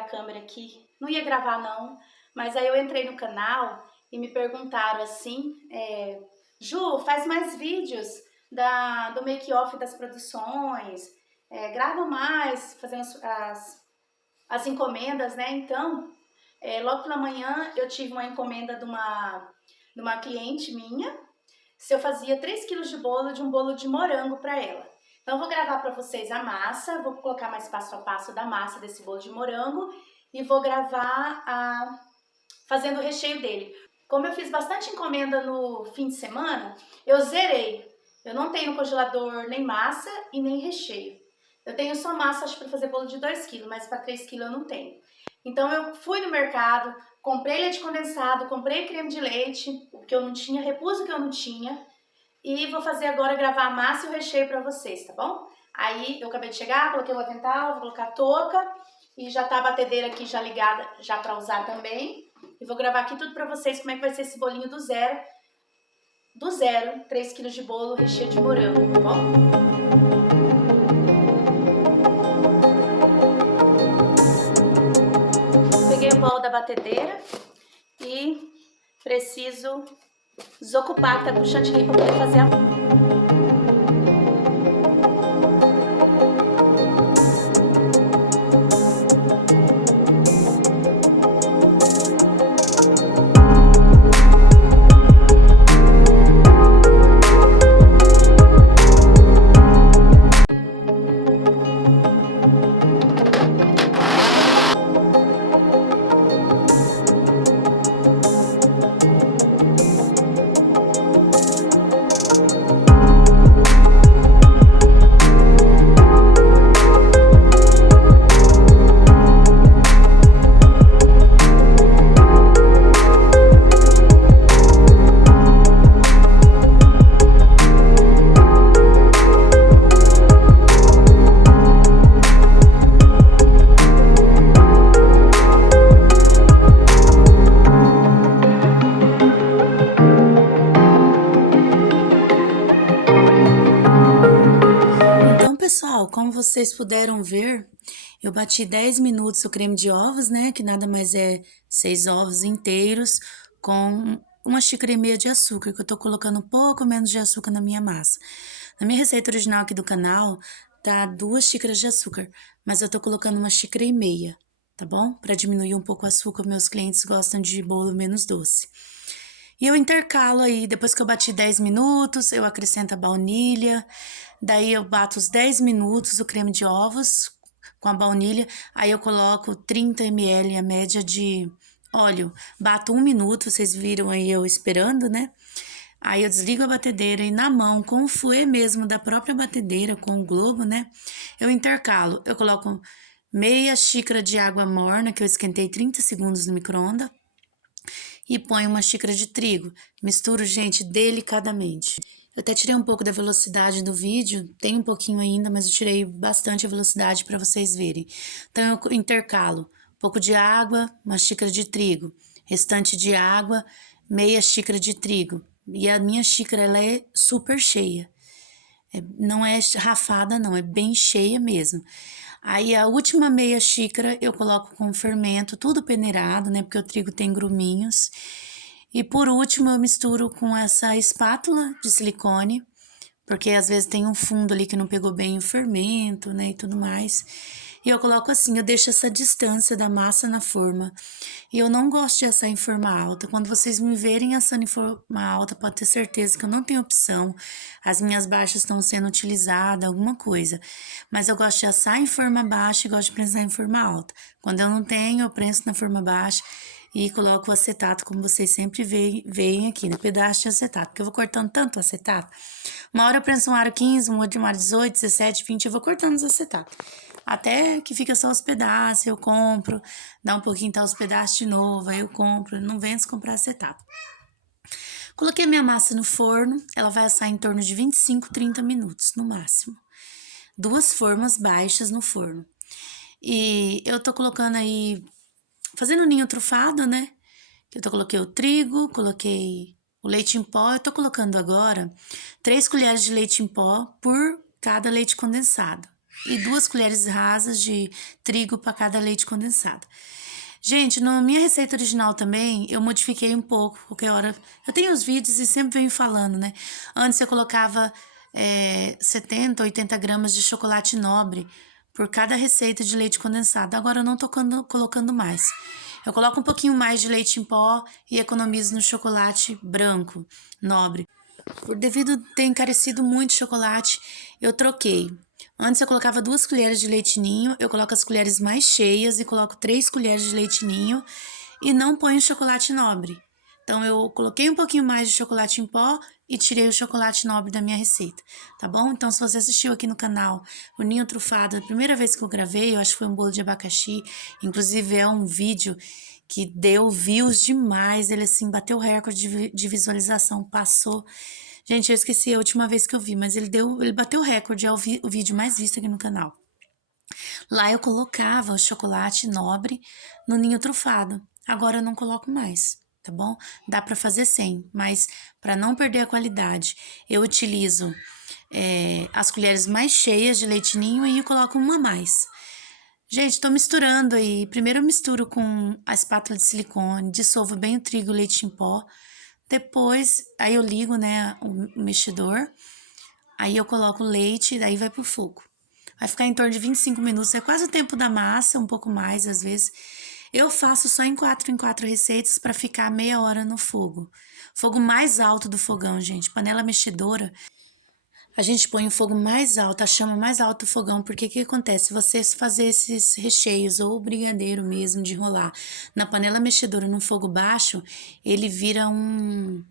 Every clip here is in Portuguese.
a câmera aqui. Não ia gravar não, mas aí eu entrei no canal e me perguntaram assim, Ju, faz mais vídeos do make-off das produções, grava mais, fazendo as encomendas, né? Então, logo pela manhã eu tive uma encomenda de uma cliente minha, se eu fazia 3 quilos de um bolo de morango para ela. Então, eu vou gravar para vocês a massa, vou colocar mais passo a passo da massa desse bolo de morango e vou gravar fazendo o recheio dele. Como eu fiz bastante encomenda no fim de semana, eu zerei. Eu não tenho no congelador nem massa e nem recheio. Eu tenho só massa, acho, para fazer bolo de 2 kg, mas para 3 kg eu não tenho. Então, eu fui no mercado, comprei leite condensado, comprei creme de leite, o que eu não tinha, repus o que eu não tinha. E vou fazer agora, gravar a massa e o recheio pra vocês, tá bom? Aí, eu acabei de chegar, coloquei o avental, vou colocar a touca. E já tá a batedeira aqui já ligada, já pra usar também. E vou gravar aqui tudo pra vocês, como é que vai ser esse bolinho do zero. 3 kg de bolo, recheio de morango, tá bom? Peguei o bolo da batedeira e preciso desocupar, tá com o chantilly pra poder fazer a... Pessoal, como vocês puderam ver, eu bati 10 minutos o creme de ovos, né? Que nada mais é 6 ovos inteiros com 1,5 xícara de açúcar, que eu tô colocando um pouco menos de açúcar na minha massa. Na minha receita original aqui do canal, tá 2 xícaras de açúcar, mas eu tô colocando 1,5 xícara, tá bom? Pra diminuir um pouco o açúcar, meus clientes gostam de bolo menos doce. E eu intercalo aí, depois que eu bati 10 minutos, eu acrescento a baunilha, daí eu bato os 10 minutos o creme de ovos com a baunilha, aí eu coloco 30 ml a média de óleo, bato 1 minuto, vocês viram aí eu esperando, né? Aí eu desligo a batedeira e na mão, com o fouet mesmo da própria batedeira, com o globo, né? Eu intercalo, eu coloco meia xícara de água morna, que eu esquentei 30 segundos no micro-ondas, e ponho 1 xícara de trigo. Misturo, gente, delicadamente. Eu até tirei um pouco da velocidade do vídeo, tem um pouquinho ainda, mas eu tirei bastante a velocidade para vocês verem. Então, eu intercalo um pouco de água, 1 xícara de trigo, restante de água, meia xícara de trigo. E a minha xícara, ela é super cheia. Não é rafada, não, é bem cheia mesmo. Aí, a última meia xícara eu coloco com fermento, tudo peneirado, né? Porque o trigo tem gruminhos. E por último, eu misturo com essa espátula de silicone, porque às vezes tem um fundo ali que não pegou bem o fermento, né? E tudo mais. E eu coloco assim, eu deixo essa distância da massa na forma. E eu não gosto de assar em forma alta. Quando vocês me verem assando em forma alta, pode ter certeza que eu não tenho opção. As minhas baixas estão sendo utilizadas, alguma coisa. Mas eu gosto de assar em forma baixa e gosto de prensar em forma alta. Quando eu não tenho, eu prenso na forma baixa e coloco o acetato, como vocês sempre veem aqui, no pedaço de acetato. Porque eu vou cortando tanto o acetato. Uma hora eu prenso um aro 15, uma hora 18, 17, 20, eu vou cortando os acetatos. Até que fica só os pedaços, eu compro, dá um pouquinho, tá os pedaços de novo, aí eu compro, não venço comprar acetato. Coloquei minha massa no forno, ela vai assar em torno de 25, 30 minutos, no máximo. 2 formas baixas no forno. E eu tô colocando aí, fazendo ninho trufado, né? Eu coloquei o trigo, coloquei o leite em pó, eu tô colocando agora 3 colheres de leite em pó por cada leite condensado. e 2 colheres rasas de trigo para cada leite condensado. Gente, na minha receita original também, eu modifiquei um pouco, qualquer hora. Eu tenho os vídeos e sempre venho falando, né? Antes eu colocava 70, 80 gramas de chocolate nobre por cada receita de leite condensado. Agora eu não tô colocando mais. Eu coloco um pouquinho mais de leite em pó e economizo no chocolate branco, nobre. Devido ter encarecido muito o chocolate, eu troquei. Antes eu colocava 2 colheres de leite ninho, eu coloco as colheres mais cheias e coloco 3 colheres de leite ninho e não ponho chocolate nobre. Então eu coloquei um pouquinho mais de chocolate em pó e tirei o chocolate nobre da minha receita, tá bom? Então se você assistiu aqui no canal o ninho trufado, a primeira vez que eu gravei, eu acho que foi um bolo de abacaxi, inclusive é um vídeo que deu views demais, ele assim bateu o recorde de visualização, passou. Gente, eu esqueci a última vez que eu vi, mas ele bateu o recorde, é o vídeo mais visto aqui no canal. Lá eu colocava o chocolate nobre no ninho trufado. Agora eu não coloco mais, tá bom? Dá pra fazer sem, mas para não perder a qualidade, eu utilizo as colheres mais cheias de leite ninho e eu coloco uma a mais. Gente, tô misturando aí. Primeiro eu misturo com a espátula de silicone, dissolvo bem o trigo e o leite em pó. Depois, aí eu ligo, né, o mexedor. Aí eu coloco o leite e daí vai pro fogo. Vai ficar em torno de 25 minutos, é quase o tempo da massa, um pouco mais às vezes. Eu faço só em 4 receitas para ficar meia hora no fogo. Fogo mais alto do fogão, gente. Panela mexedora, a gente põe o fogo mais alto, a chama mais alta do fogão, porque o que acontece? Se você fazer esses recheios ou o brigadeiro mesmo de enrolar na panela mexedora no fogo baixo, ele vira um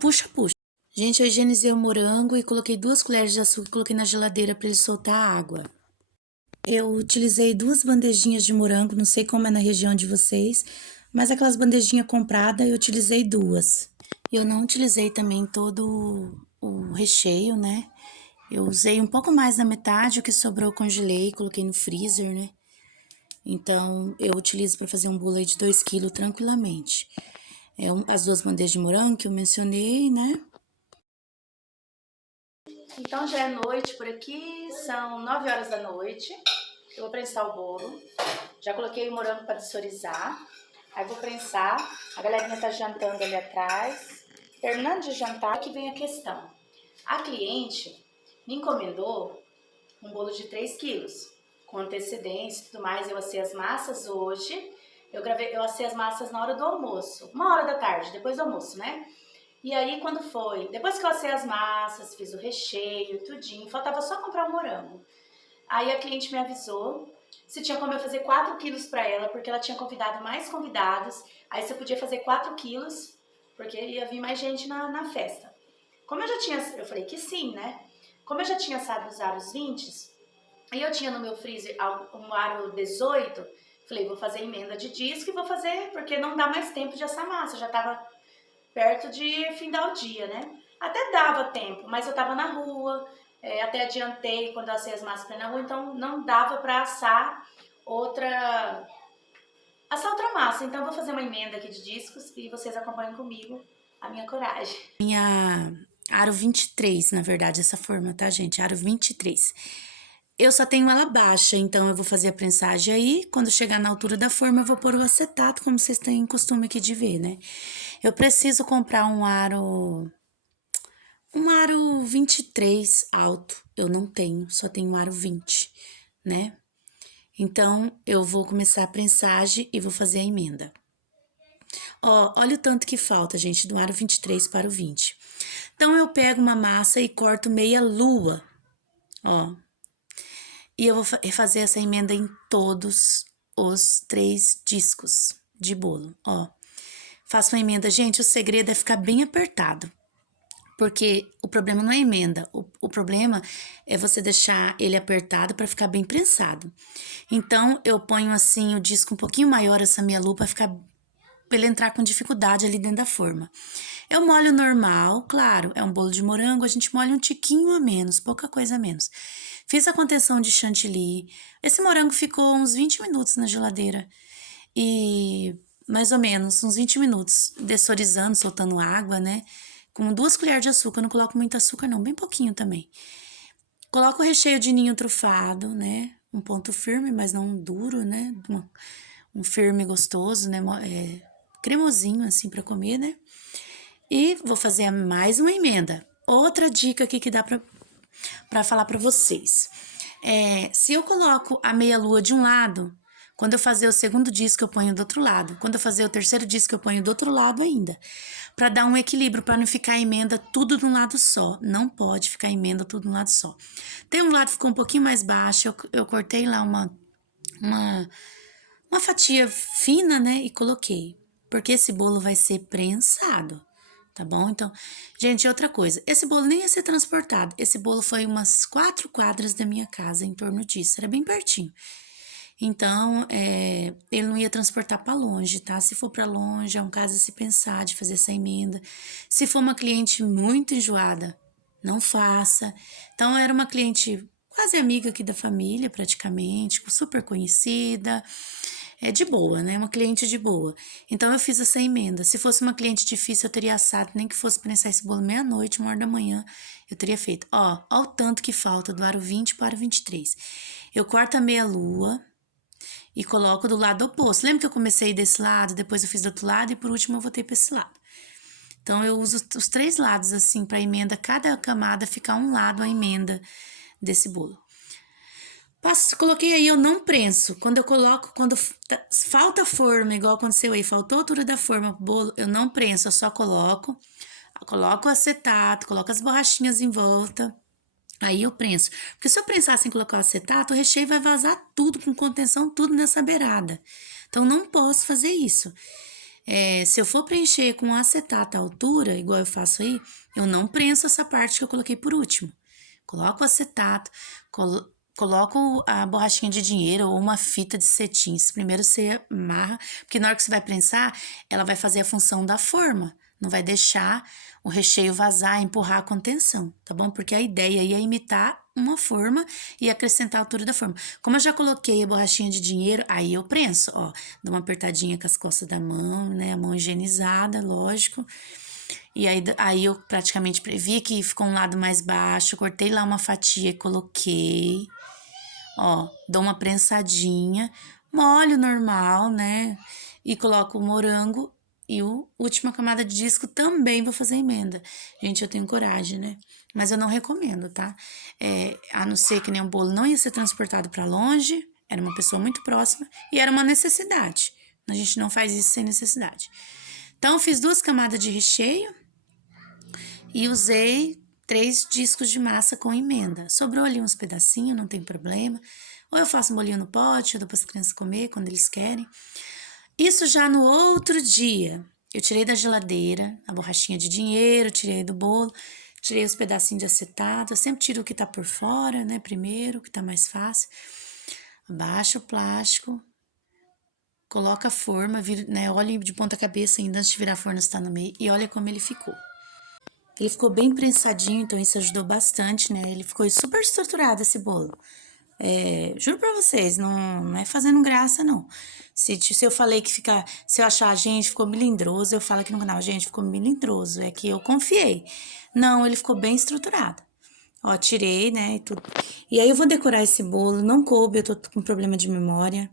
puxa-puxa. Gente, eu higienizei o morango e coloquei 2 colheres de açúcar e coloquei na geladeira para ele soltar a água. Eu utilizei 2 bandejinhas de morango, não sei como é na região de vocês, mas aquelas bandejinhas compradas eu utilizei 2. Eu não utilizei também todo o recheio, né? Eu usei um pouco mais da metade, o que sobrou eu congelei, coloquei no freezer, né? Então, eu utilizo para fazer um bolo aí de 2 quilos tranquilamente. As 2 bandejas de morango que eu mencionei, né? Então já é noite por aqui, são 9 horas da noite. Eu vou prensar o bolo. Já coloquei o morango para dessorizar. Aí vou prensar. A galerinha tá jantando ali atrás. Terminando de jantar, que vem a questão. A cliente me encomendou um bolo de 3 quilos, com antecedência e tudo mais. Eu assei as massas hoje. Eu assei as massas na hora do almoço, 1 hora da tarde, depois do almoço, né? E aí, quando foi? Depois que eu assei as massas, fiz o recheio, tudinho, faltava só comprar o morango. Aí a cliente me avisou se tinha como eu fazer 4 quilos para ela, porque ela tinha convidado mais convidados. Aí você podia fazer 4 quilos, porque ia vir mais gente na festa. Como eu já tinha, eu falei que sim, né? Como eu já tinha assado os aros 20, aí eu tinha no meu freezer um aro 18, falei, vou fazer emenda de disco e vou fazer, porque não dá mais tempo de assar massa, já tava perto de findar o dia, né? Até dava tempo, mas eu tava na rua, até adiantei quando eu assei as massas pra ir na rua, então não dava pra assar outra massa. Então eu vou fazer uma emenda aqui de discos e vocês acompanham comigo a minha coragem. Minha aro 23, na verdade, essa forma, tá, gente? Aro 23. Eu só tenho ela baixa, então eu vou fazer a prensagem aí. Quando chegar na altura da forma, eu vou pôr o acetato, como vocês têm costume aqui de ver, né? Eu preciso comprar um aro 23 alto. Eu não tenho, só tenho um aro 20, né? Então, eu vou começar a prensagem e vou fazer a emenda. Ó, olha o tanto que falta, gente, do aro 23 para o 20. Então, eu pego uma massa e corto meia lua, ó. E eu vou fazer essa emenda em todos os 3 discos de bolo, ó. Faço uma emenda. Gente, o segredo é ficar bem apertado. Porque o problema não é a emenda, o problema é você deixar ele apertado para ficar bem prensado. Então, eu ponho assim o disco um pouquinho maior, essa meia lua, pra ele entrar com dificuldade ali dentro da forma. Eu molho normal, claro, é um bolo de morango, a gente molha um tiquinho a menos, pouca coisa a menos. Fiz a contenção de chantilly. Esse morango ficou uns 20 minutos na geladeira. E mais ou menos, uns 20 minutos, dessorizando, soltando água, né? Com 2 colheres de açúcar, eu não coloco muito açúcar não, bem pouquinho também. Coloco o recheio de ninho trufado, né? Um ponto firme, mas não duro, né? Um firme gostoso, né? Cremosinho, assim, pra comer, né? E vou fazer mais uma emenda. Outra dica aqui que dá pra falar pra vocês. Se eu coloco a meia-lua de um lado, quando eu fazer o segundo disco, eu ponho do outro lado. Quando eu fazer o terceiro disco, eu ponho do outro lado ainda. Pra dar um equilíbrio, pra não ficar emenda tudo de um lado só. Não pode ficar emenda tudo de um lado só. Tem um lado que ficou um pouquinho mais baixo, eu cortei lá uma fatia fina, né? E coloquei. Porque esse bolo vai ser prensado. Tá bom? Então, gente, outra coisa. Esse bolo nem ia ser transportado. Esse bolo foi umas 4 quadras da minha casa, em torno disso. Era bem pertinho. Então, ele não ia transportar para longe, tá? Se for para longe, é um caso a se pensar de fazer essa emenda. Se for uma cliente muito enjoada, não faça. Então, era uma cliente quase amiga aqui da família, praticamente, super conhecida. De boa, né? Uma cliente de boa. Então, eu fiz essa emenda. Se fosse uma cliente difícil, eu teria assado, nem que fosse prensar esse bolo meia-noite, 1 hora da manhã, eu teria feito. Ó o tanto que falta do aro 20 para o aro 23. Eu corto a meia-lua e coloco do lado oposto. Lembra que eu comecei desse lado, depois eu fiz do outro lado e por último eu voltei para esse lado. Então, eu uso os 3 lados assim para emenda, cada camada ficar um lado a emenda desse bolo. Coloquei aí, eu não prenso. Quando eu coloco, quando falta forma, igual aconteceu aí, faltou a altura da forma pro bolo, eu não prenso, eu só coloco o acetato, coloco as borrachinhas em volta. Aí eu prenso. Porque se eu prensar sem colocar o acetato, o recheio vai vazar tudo, com contenção, tudo nessa beirada. Então, não posso fazer isso. Se eu for preencher com acetato à altura, igual eu faço aí, eu não prenso essa parte que eu coloquei por último. Coloco o acetato, coloco a borrachinha de dinheiro ou uma fita de cetim. Primeiro você amarra, porque na hora que você vai prensar, ela vai fazer a função da forma. Não vai deixar o recheio vazar, empurrar a contenção, tá bom? Porque a ideia aí é imitar uma forma e acrescentar a altura da forma. Como eu já coloquei a borrachinha de dinheiro, aí eu prenso, ó. Dou uma apertadinha com as costas da mão, né? A mão higienizada, lógico. E aí eu praticamente previ que ficou um lado mais baixo, cortei lá uma fatia e coloquei. Ó, dou uma prensadinha, molho normal, né? E coloco o morango e a última camada de disco também vou fazer emenda. Gente, eu tenho coragem, né? Mas eu não recomendo, tá? A não ser que nem o bolo não ia ser transportado para longe, era uma pessoa muito próxima e era uma necessidade. A gente não faz isso sem necessidade. Então, eu fiz 2 camadas de recheio e usei 3 discos de massa com emenda. Sobrou ali uns pedacinhos, não tem problema. Ou eu faço um bolinho no pote, eu dou para as crianças comer quando eles querem. Isso já no outro dia, eu tirei da geladeira a borrachinha de dinheiro, tirei do bolo, tirei os pedacinhos de acetato. Eu sempre tiro o que tá por fora, né? Primeiro, o que tá mais fácil. Abaixa o plástico, coloca a forma, né? Olha de ponta cabeça ainda antes de virar a forma se tá no meio e olha como ele ficou. Ele ficou bem prensadinho, então isso ajudou bastante, né? Ele ficou super estruturado esse bolo. Juro pra vocês, não é fazendo graça, não. Se eu falei que se eu achar, gente, ficou melindroso, eu falo aqui no canal, gente, ficou melindroso, é que eu confiei. Não, ele ficou bem estruturado. Ó, tirei, né, e tudo. E aí eu vou decorar esse bolo, não coube, eu tô com problema de memória.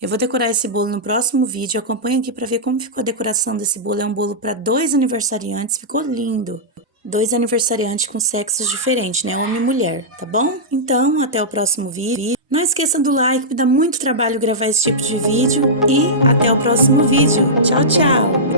Eu vou decorar esse bolo no próximo vídeo, acompanha aqui pra ver como ficou a decoração desse bolo. É um bolo pra 2 aniversariantes, ficou lindo. 2 aniversariantes com sexos diferentes, né? Homem e mulher, tá bom? Então, até o próximo vídeo. Não esqueça do like, me dá muito trabalho gravar esse tipo de vídeo. E até o próximo vídeo. Tchau, tchau!